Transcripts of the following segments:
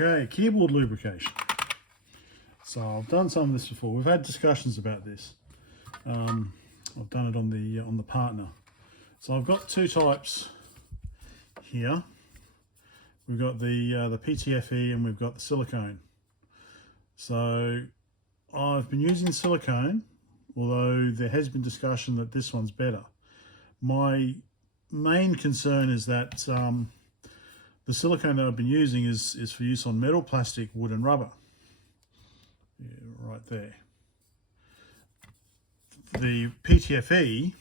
Okay, keyboard lubrication. So I've done some of this before. We've had discussions about this. I've done it on the partner. So I've got two types here. We've got the PTFE and we've got the silicone. So I've been using silicone, although there has been discussion that this one's better. My main concern is that the silicone that I've been using is for use on metal, plastic, wood and rubber. Yeah, right there. The PTFE,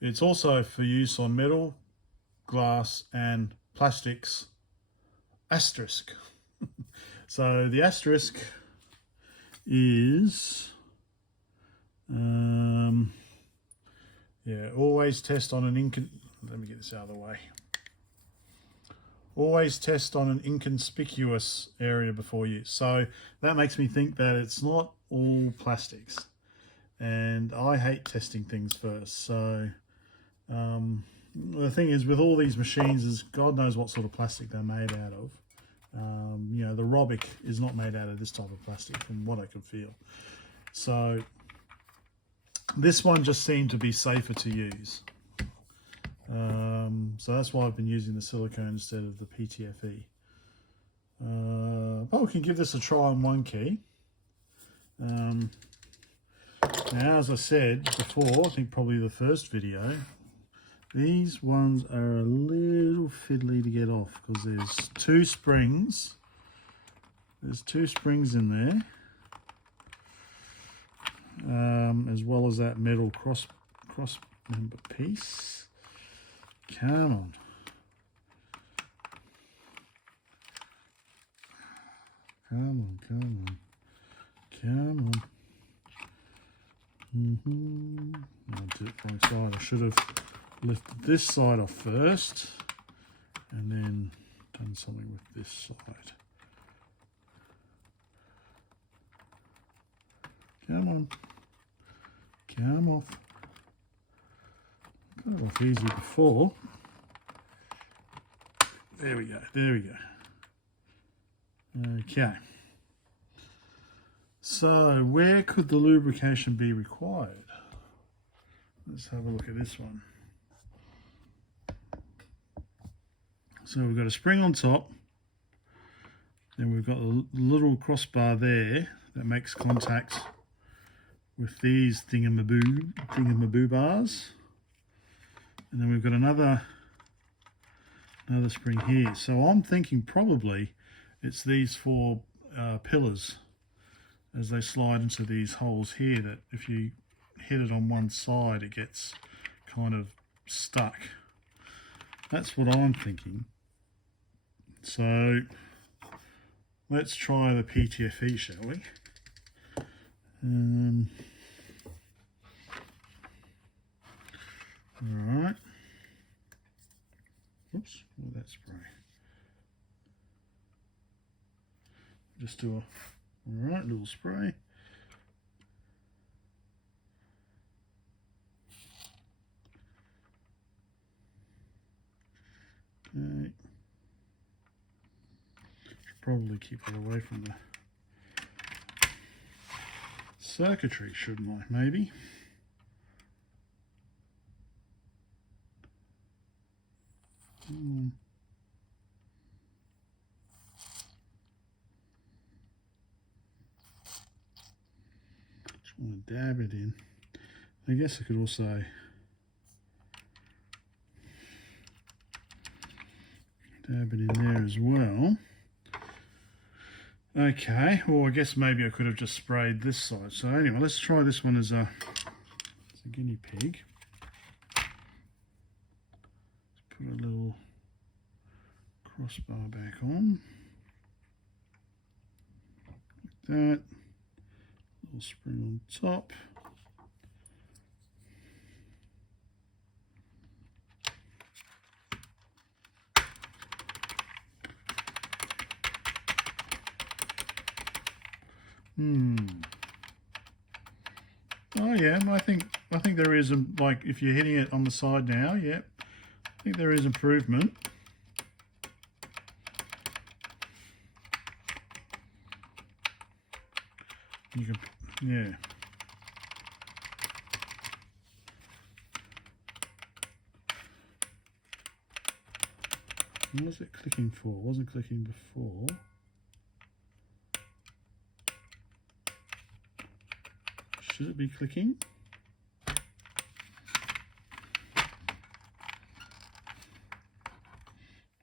it's also for use on metal, glass and plastics, asterisk. So the asterisk is, always test on an let me get this out of the way. Always test on an inconspicuous area before use. So that makes me think that it's not all plastics. And I hate testing things first. So the thing is, with all these machines, is God knows what sort of plastic they're made out of. The Robic is not made out of this type of plastic from what I can feel. So this one just seemed to be safer to use. So that's why I've been using the silicone instead of the PTFE. But we can give this a try on one key. Now, as I said before, I think probably the first video, these ones are a little fiddly to get off because there's two springs. There's two springs in there, as well as that metal cross member piece. Come on. Come on. I'll do it wrong side. I should have lifted this side off first and then done something with this side. Come off. Got it off easy before. There we go. Okay. So where could the lubrication be required? Let's have a look at this one. So we've got a spring on top, then we've got a little crossbar there that makes contact with these thingamaboo bars, and then we've got another spring here. So I'm thinking probably it's these four pillars as they slide into these holes here, that if you hit it on one side it gets kind of stuck. That's what I'm thinking. So let's try the PTFE, shall we? Alright. Oops, what that spray? Just do a little spray. Okay. Should probably keep it away from the circuitry, shouldn't I? Maybe. Just want to dab it in. I guess I could also dab it in there as well. Okay, well I guess maybe I could have just sprayed this side. So anyway, let's try this one as a guinea pig. Let's put a little crossbar back on. Like that. Little spring on top. Oh yeah, I think there is like if you're hitting it on the side now, yeah, I think there is improvement. You can, yeah. What was it clicking for? It wasn't clicking before. Should it be clicking?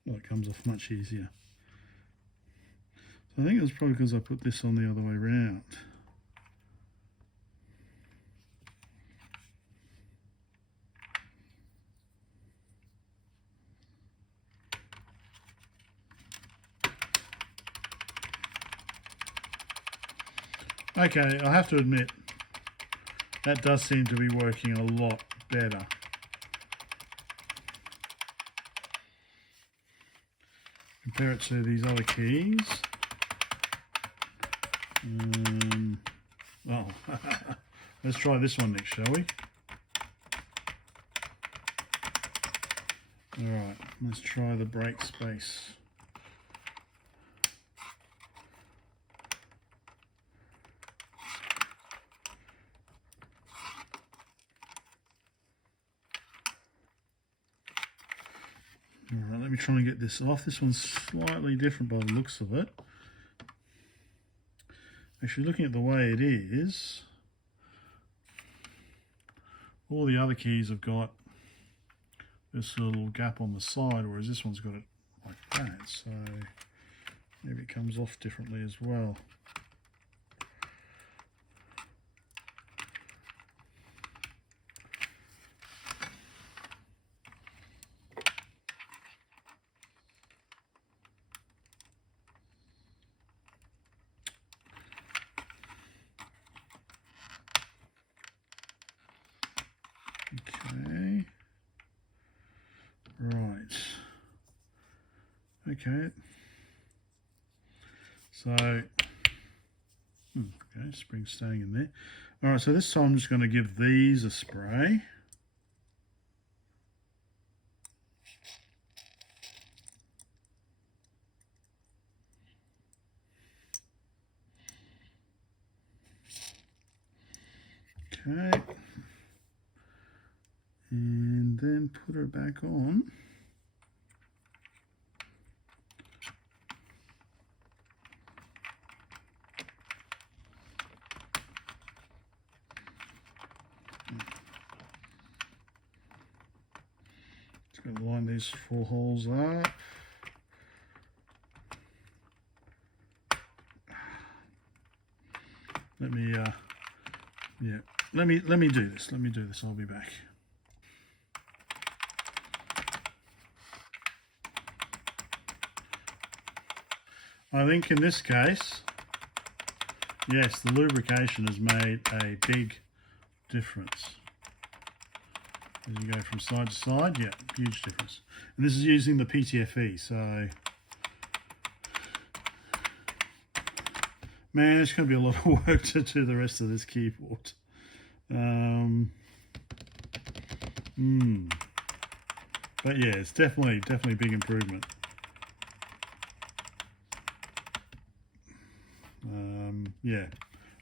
Well, it comes off much easier. So I think it was probably because I put this on the other way around. Okay, I have to admit, that does seem to be working a lot better. Compare it to these other keys. Oh, let's try this one next, shall we? Alright, let's try the brake space. Alright, let me try and get this off. This one's slightly different by the looks of it. Actually, looking at the way it is, all the other keys have got this little gap on the side, whereas this one's got it like that. So maybe it comes off differently as well. Okay. Right. Okay. So, okay, spring staying in there. All right, so this time I'm just going to give these a spray. Okay. And then put her back on. Just going to line these 4 holes up. Let me yeah, let me do this. Let me do this. I'll be back. I think in this case, yes, the lubrication has made a big difference. As you go from side to side, yeah, huge difference. And this is using the PTFE, so man, it's going to be a lot of work to do the rest of this keyboard. But yeah, it's definitely a big improvement. Yeah.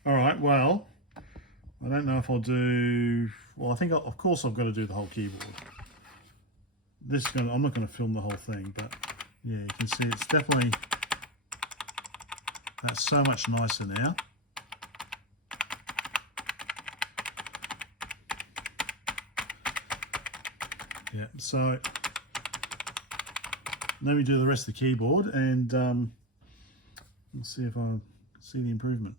All right. Well, I don't know if I'll do. Well, I think of course I've got to do the whole keyboard. This is I'm not going to film the whole thing, but yeah, you can see it's definitely. That's so much nicer now. Yeah. So let me do the rest of the keyboard and let's see if I see the improvement.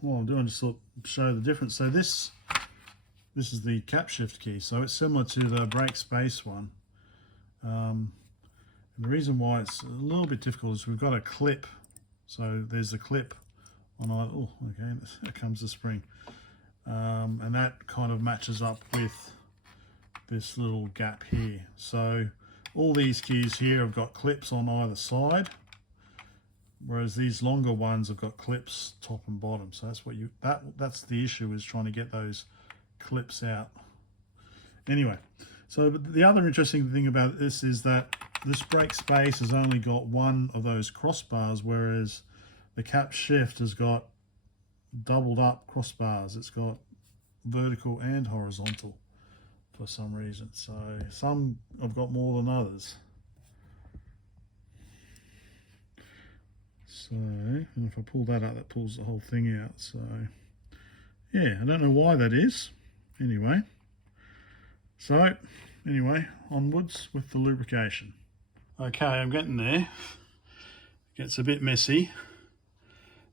What I'll do, I just thought show the difference. So this is the cap shift key, so it's similar to the brake space one. And the reason why it's a little bit difficult is we've got a clip. So there's a clip on either. Oh, okay, there comes the spring, and that kind of matches up with this little gap here. So all these keys here have got clips on either side, whereas these longer ones have got clips top and bottom. So that's what that's the issue, is trying to get those clips out. Anyway, so the other interesting thing about this is that this brake space has only got one of those crossbars, whereas the cap shift has got doubled up crossbars. It's got vertical and horizontal for some reason. So some I've got more than others. So, and if I pull that out, that pulls the whole thing out. So, yeah, I don't know why that is. Anyway, onwards with the lubrication. Okay, I'm getting there. It gets a bit messy.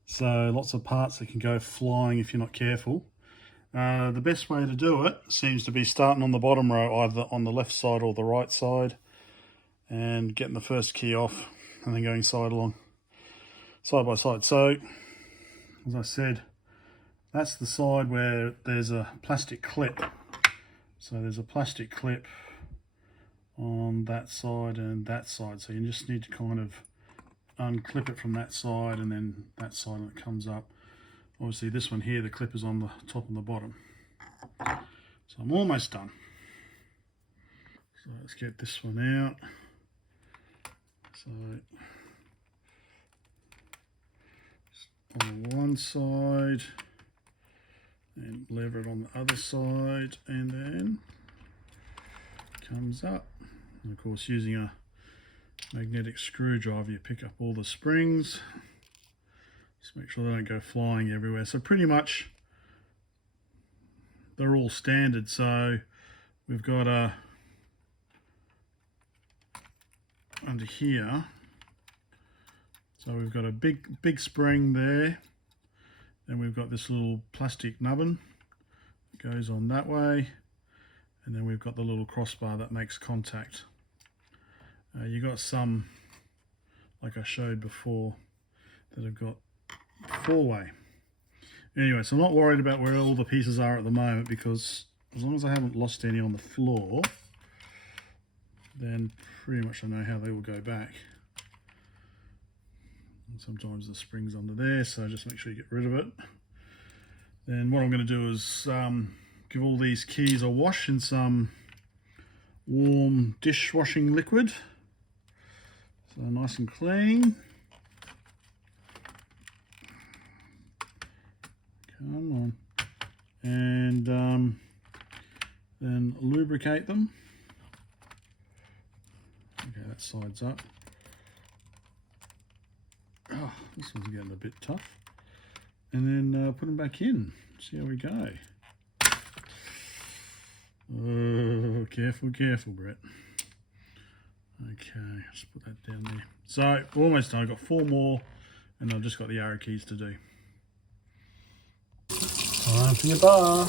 So, lots of parts that can go flying if you're not careful. The best way to do it seems to be starting on the bottom row, either on the left side or the right side, and getting the first key off and then going side by side. So, as I said, that's the side where there's a plastic clip. So there's a plastic clip on that side and that side. So you just need to kind of unclip it from that side and then that side, and it comes up. Obviously this one here, the clip is on the top and the bottom. So I'm almost done. So let's get this one out. So on one side and lever it on the other side, and then comes up. And of course, using a magnetic screwdriver, you pick up all the springs. Just make sure they don't go flying everywhere. So pretty much they're all standard. So we've got under here, so we've got a big spring there. Then we've got this little plastic nubbin that goes on that way, and then we've got the little crossbar that makes contact. You got some, like I showed before, that have got four-way. Anyway, so I'm not worried about where all the pieces are at the moment, because as long as I haven't lost any on the floor, then pretty much I know how they will go back. And sometimes the spring's under there, so just make sure you get rid of it. Then what I'm going to do is give all these keys a wash in some warm dishwashing liquid, so nice and clean. Come on. And then lubricate them. Okay, that side's up. Oh, this one's getting a bit tough. And then put them back in. See how we go. Oh, careful, Brett. Okay, just put that down there. So, almost done. I've got 4 more, and I've just got the arrow keys to do. Time for your bar.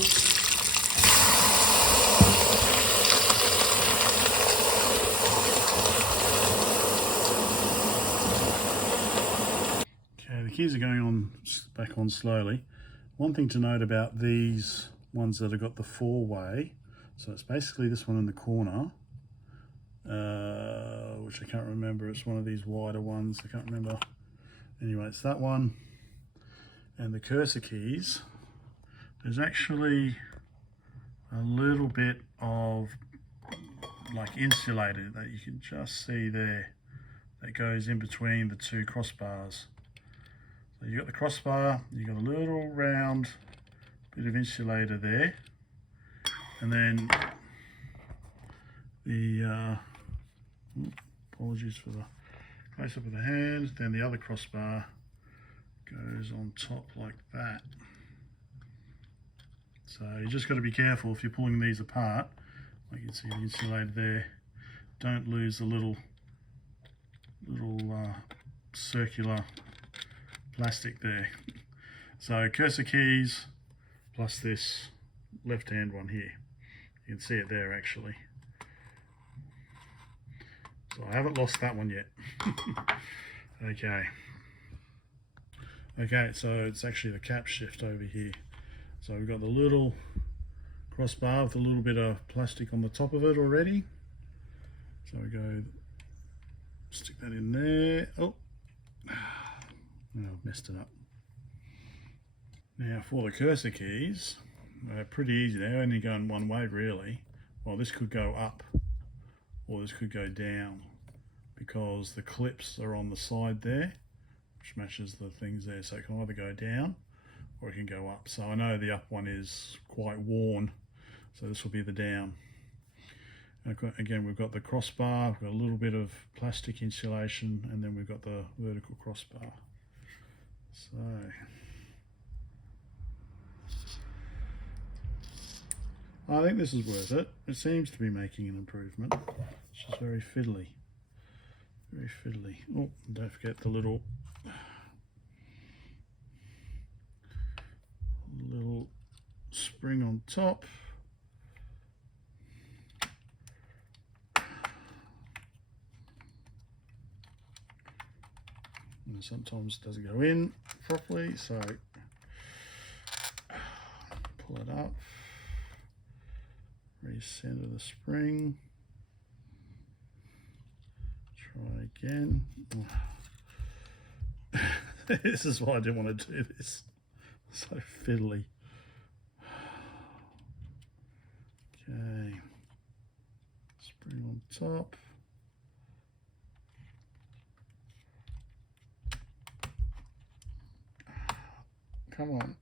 Okay, the keys are going on back on slowly. One thing to note about these ones that have got the 4-way, so it's basically this one in the corner, which I can't remember. It's one of these wider ones. I can't remember. Anyway, it's that one. And the cursor keys, there's actually a little bit of like insulator that you can just see there that goes in between the 2 crossbars. So you've got the crossbar, you've got a little round bit of insulator there, and then the apologies for the close-up of the hand, then the other crossbar goes on top like that. So you just got to be careful if you're pulling these apart. Like you can see the insulator there, don't lose the little circular plastic there. So cursor keys plus this left hand one here. You can see it there actually. So I haven't lost that one yet. Okay, so it's actually the cap shift over here. So we've got the little crossbar with a little bit of plastic on the top of it already. So we go, stick that in there. Oh, I've messed it up. Now for the cursor keys, they're pretty easy. They're only going one way really. Well, this could go up or this could go down because the clips are on the side there, which matches the things there. So it can either go down or it can go up. So I know the up one is quite worn, so this will be the down. Again, we've got the crossbar, we've got a little bit of plastic insulation, and then we've got the vertical crossbar. So I think this is worth it. It seems to be making an improvement. It's just very fiddly. Very fiddly. Oh, don't forget the little spring on top. And sometimes it doesn't go in properly, so pull it up, recenter the spring, try again. This is why I didn't want to do this. So fiddly. Okay, spring on top. Come on.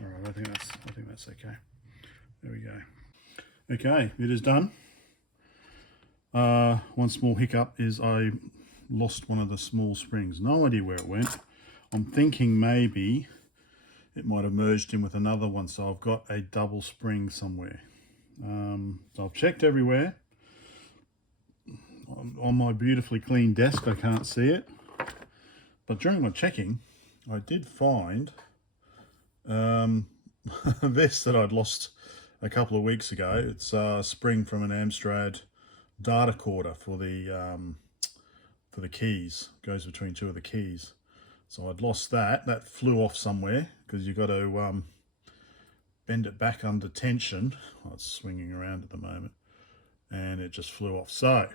All right, I think that's okay. There we go. Okay, it is done. One small hiccup is I lost one of the small springs. No idea where it went. I'm thinking maybe it might have merged in with another one, so I've got a double spring somewhere. So I've checked everywhere. On my beautifully clean desk, I can't see it. But during my checking, I did find this that I'd lost a couple of weeks ago. It's a spring from an Amstrad data corder for the keys. It goes between two of the keys. So I'd lost that. That flew off somewhere because you've got to bend it back under tension. Well, it's swinging around at the moment, and it just flew off. So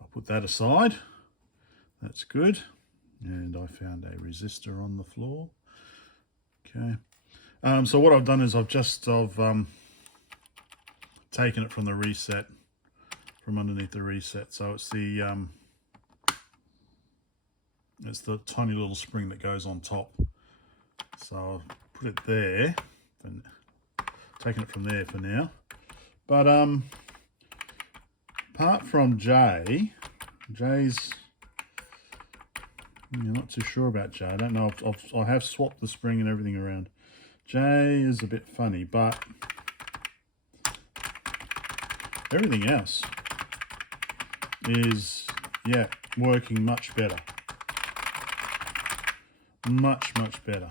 I'll put that aside. That's good. And I found a resistor on the floor. Okay. So what I've done is I've taken it from the reset, from underneath the reset. So it's the tiny little spring that goes on top. So I'll put it there, and taking it from there for now. But apart from Jay's, I'm not too sure about Jay. I don't know. I have swapped the spring and everything around. Jay is a bit funny, but everything else is, yeah, working much better. Much better.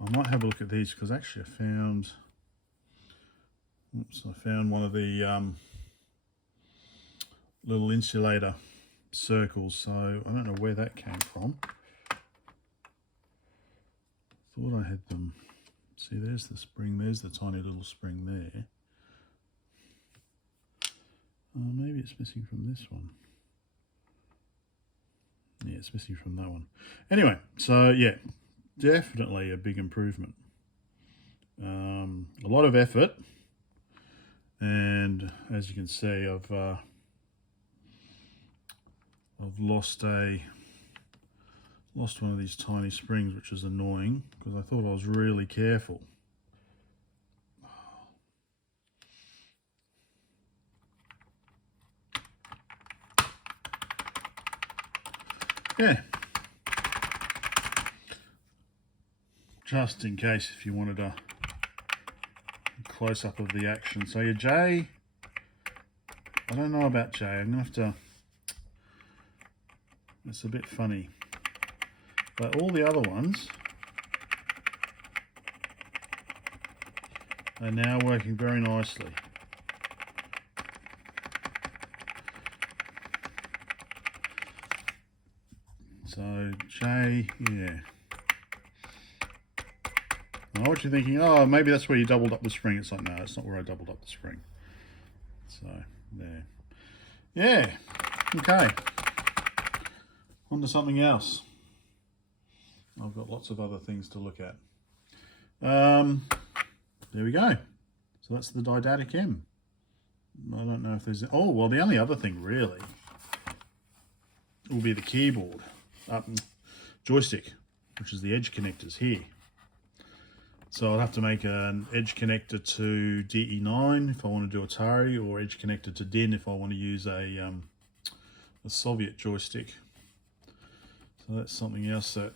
I might have a look at these because actually I found one of the little insulator circles, so I don't know where that came from. Thought I had them. See, there's the spring, there's the tiny little spring there. Maybe it's missing from this one. Yeah, it's missing from that one. Anyway, so yeah, definitely a big improvement. A lot of effort, and as you can see, I've lost one of these tiny springs, which is annoying because I thought I was really careful. Yeah, just in case if you wanted a close-up of the action. So your J, I don't know about J. I'm gonna have to, it's a bit funny, but all the other ones are now working very nicely. So J, yeah. I know what you're thinking, oh, maybe that's where you doubled up the spring. It's like, no, it's not where I doubled up the spring. So, there. Yeah, okay. On to something else. I've got lots of other things to look at. there we go. So that's the Didaktik M. I don't know if there's... Oh, well, the only other thing really will be the keyboard, joystick, which is the edge connectors here. So I'll have to make an edge connector to DE9 if I want to do Atari, or edge connector to DIN if I want to use a Soviet joystick. So that's something else that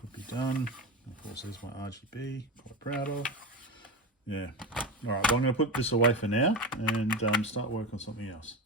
could be done. Of course, there's my RGB, quite proud of. Yeah. All right, well, I'm going to put this away for now and start work on something else.